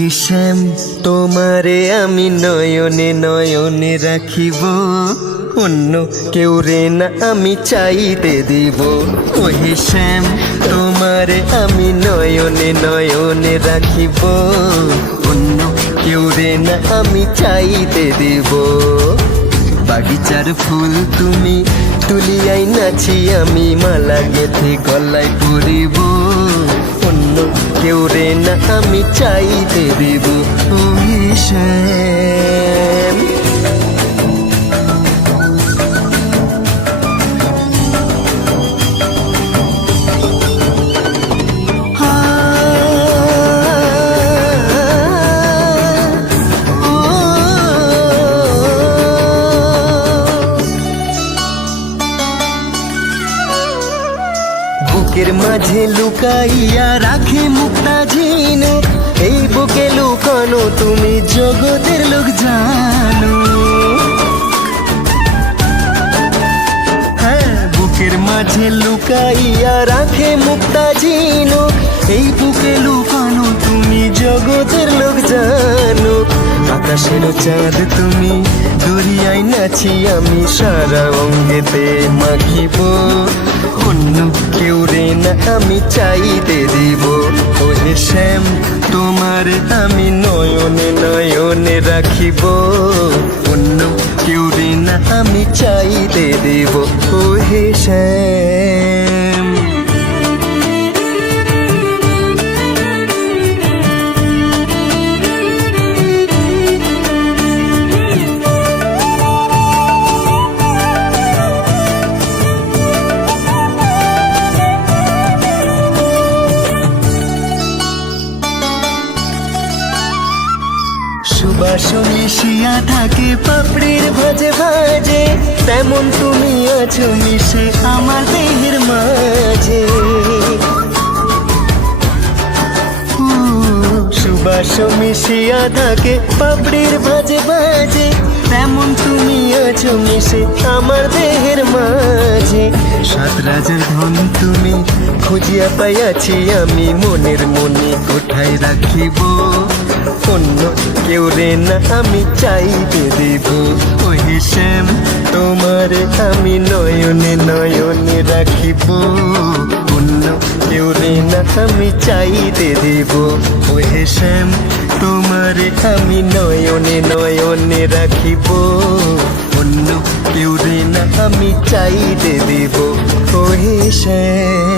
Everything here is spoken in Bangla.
ওহে শ্যাম তোমারে আমি নয়নে নয়নে রাখিব, অন্য কেউ রে না আমি চাইতে দিব। ওহে শ্যাম তোমারে আমি নয়নে নয়নে রাখিব, অন্য কেউ রে না আমি চাইতে দিব। বাগিচার ফুল তুমি তুলিয়াই নাচি আমি মালা গেথে গলায় পরিব, অন্য কেউ রে না আমি চাইতে দিব। ওহে শ্যাম বুকের মাঝে লুকাইয়া রাখে মুক্তা ঝিনুক, এই বুকে লুকানো তুমি জগতের লোক জানো। হ্যাঁ, বুকের মাঝে লুকাইয়া রাখে মুক্তা ঝিনুক, এই বুকে লুকানো তুমি জগতের লোক জানো। আকাশের চাঁদ তুমি দরিয়ায় নাচি আমি সারা অঙ্গেতে মাখিব, অন্য কেউ রে না আমি চাইতে দিব। ওহে শ্যাম তোমার আমি নয়নে নয়নে রাখিব, অন্য কেউ রে না আমি চাইতে দিব। ওহে শ্যাম সুবাস মিশিয়া থাকে পাপড়ির ভাজে ভাজে, তেমন তুমি আছো মিশে আমার দেহের মাঝে। সুবাস মিশিয়া থাকে পাপড়ির ভাজে ভাজে, তেমন তুমি আছো মিশে আমার দেহের মাঝে। সাত রাজার ধন তুমি খুঁজিয়া পাইয়াছি আমি মনের মনে কোথায় রাখিব, অন্য কেউ রে না আমি চাইতে দিব। ওহে শ্যাম তোমারে আমি নয়নে নয়নে রাখিব, অন্য কেউ রে না আমি চাইতে দিব। ওহে শ্যাম তোমারে আমি নয়নে নয়নে রাখিব, অন্য কেউ রে না আমি চাইতে দিব। ওহে শ্যাম।